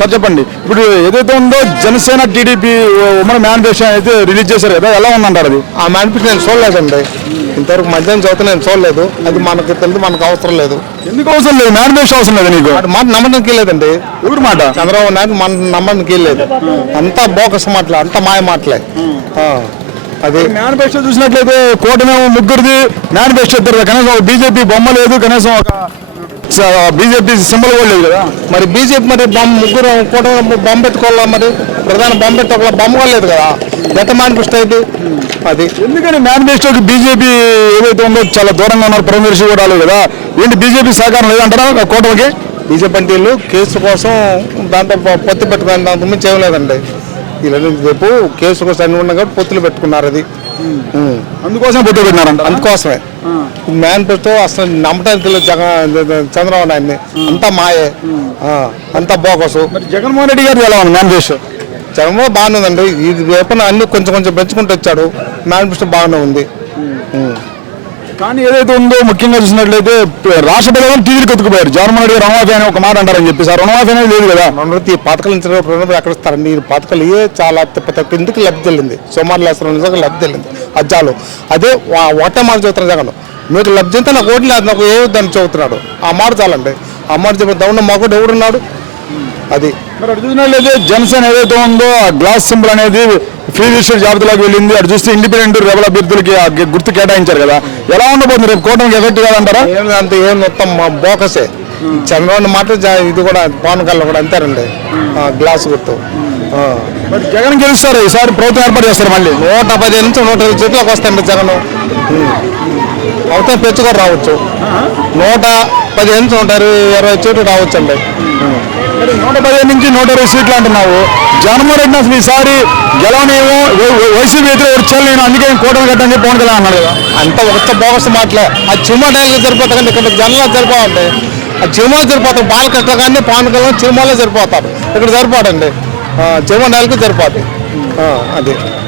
Sir చెప్పండి, ఇప్పుడు ఏదైతే ఉందో జనసేన టీడీపీ ఉమ్మడి మేనిఫెస్టో అయితే రిలీజ్ చేశారు కదా, ఎలా ఉందంటారు అది? ఆ మేనిఫెస్టో నేను చూడలేదండి. ఇంతవరకు మధ్యాహ్నం చదువుతా నేను చూడలేదు. అది మనకు తెలియదు, మనకు అవసరం లేదు. ఎందుకు అవసరం లేదు? మేనిఫెస్టో అవసరం లేదు నీకు? మాట నమ్మడానికి లేదండి. ఎవరి మాట? చంద్రబాబు నాయుడు మన నమ్మడానికి లేదు. అంతా బోకస్ మాటలే, అంతా మాయ మాటలే. అది మేనిఫెస్టో చూసినట్లయితే కూటమి ముగ్గురిది మేనిఫెస్టో ఇద్దరు, కనీసం బీజేపీ బొమ్మ లేదు, కనీసం ఒక బీజేపీ సింబల్ కూడా లేదు కదా. మరి బీజేపీ మరి ముగ్గురు కూడా బొమ్మ పెట్టుకోవాలా, మరి ప్రధాన బొమ్మ పెట్టుకోవాలా, బొమ్మ కూడా లేదు కదా. ఎంత మేనిఫెస్టో ఇది? అది ఎందుకని మేనిఫెస్టోకి బీజేపీ ఏదైతే ఉందో చాలా దూరంగా ఉన్నారు, పురంధేశ్వరి కూడా రాలేదు కదా. ఏంటి బీజేపీ సహకారం లేదంటారా కూటమికి? బీజేపీ అంటే వీళ్ళు కేసు కోసం దాంతో పొత్తు పెట్టుకుని దాంతో మించి చేయలేదండి. వీళ్ళు రేపు కేసు కోసం అన్ని ఉన్నాయి కాబట్టి పొత్తులు పెట్టుకున్నారు. అది అందుకోసం పొత్తు పెట్టినారంట. అందుకోసమే మేనిఫెస్టో అసలు నమ్మటానికి లేదు. చంద్రబాబు నాయుడిని అంతా మాయే, అంతా బోకసు. జగన్మోహన్ రెడ్డి గారు ఎలా ఉంది మేనిఫెస్టో? చంద్రబాబు బాగానే ఉందండి. ఇది వేపన అన్ని కొంచెం కొంచెం పెంచుకుంటూ వచ్చాడు. మేనిఫెస్టో బాగానే ఉంది. కానీ ఏదైతే ఉందో ముఖ్యంగా చూసినట్లయితే రాష్ట్ర ప్రజలు టీవీకి ఎత్తుకుపోయారు. జగన్మోహన్ రెడ్డి రుణమాఫీ అని ఒక మాట అంటారని చెప్పి, సార్ రుణమాఫీ అనేది లేదు కదా. ఈ పథకాలు రుణమాఫీ ఎక్కడ ఇస్తారండి? ఈ పథకాలు చాలా ఇంటికి లబ్ధి తెలింది. సుమారు లక్షల నిజంగా లబ్ధి తెలింది. అజ్జాలు అదే ఒకటే మాట చెబుతున్నారు జగన్, మీకు లబ్ధి అంతా నాకు ఓట్లు లేదు, నాకు ఏ వద్దని చెబుతున్నాడు. ఆ మాట చాలండి. ఆ మాట చెప్పిన దౌన్న మాకు ఎవడున్నాడు? అది మరి అటు చూసినట్లయితే జనసేన ఏదైతే ఉందో ఆ గ్లాస్ సింబల్ అనేది ఫ్రీ లిస్టెడ్ జాబితాలోకి వెళ్ళింది. అటు చూస్తే ఇండిపెండెంట్ రెబల్ అభ్యర్థులకి ఆ గుర్తు కేటాయించారు కదా, ఎలా ఉండబోతుంది రేపు కూటమికి ఎఫెక్ట్ కాదంటారా? అంత ఏం మొత్తం మా బోకసే. చంద్రబాబు మాట ఇది కూడా పవన్ కళ్యాణ్ కూడా అంతేనండి, గ్లాస్ గుర్తు. మరి జగన్ గెలుస్తారు, ఈసారి ప్రభుత్వం ఏర్పాటు చేస్తారు మళ్ళీ. 115 నుంచి 120 సీట్లకు వస్తాయండి జగన్. అవుతాయి పెంచు కూడా రావచ్చు. 115 నుంచి 120 సీట్లు రావచ్చు అండి. 115 నుంచి 120 సీట్లు అంటున్నావు. జగన్మోహన్ రెడ్డి అసలు ఈసారి గెలవనేమో వైసీపీ వ్యతిరేక వచ్చాను నేను, అందుకే కూటమి కట్టని చెప్పి పవన్ కళ్యాణ్ అన్నాడు కదా. అంతా ఒక బోగస్ మాటలే. ఆ చిరుమాటలు సరిపోతాయండి. ఇక్కడ జనంలో సరిపోవండి. ఆ చిరుమల సరిపోతారు. బాలకృష్ణ కానీ పవన్ కళ్యాణ్ చిరుమలే సరిపోతారు. ఇక్కడ సరిపోదండి. చిరుమల సరిపోతాయి. అది